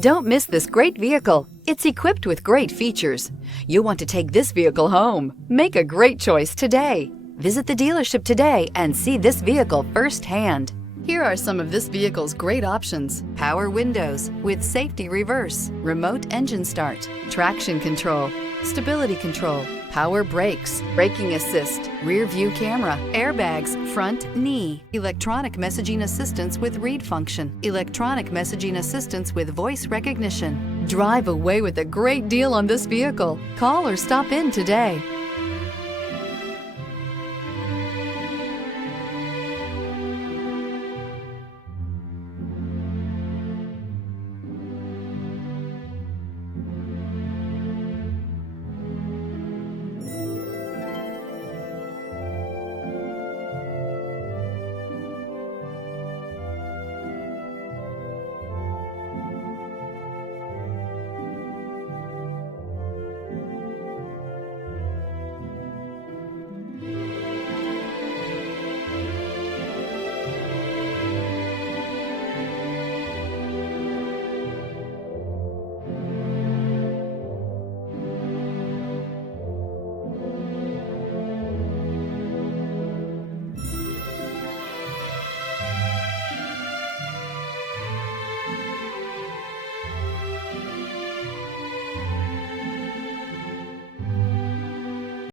Don't miss this great vehicle. It's equipped with great features. You'll want to take this vehicle home. Make a great choice today. Visit the dealership today and see this vehicle firsthand. Here are some of this vehicle's great options: power windows with safety reverse, remote engine start, traction control, stability control, power brakes, braking assist, rear view camera, airbags, front knee, electronic messaging assistance with read function, electronic messaging assistance with voice recognition. Drive away with a great deal on this vehicle. Call or stop in today.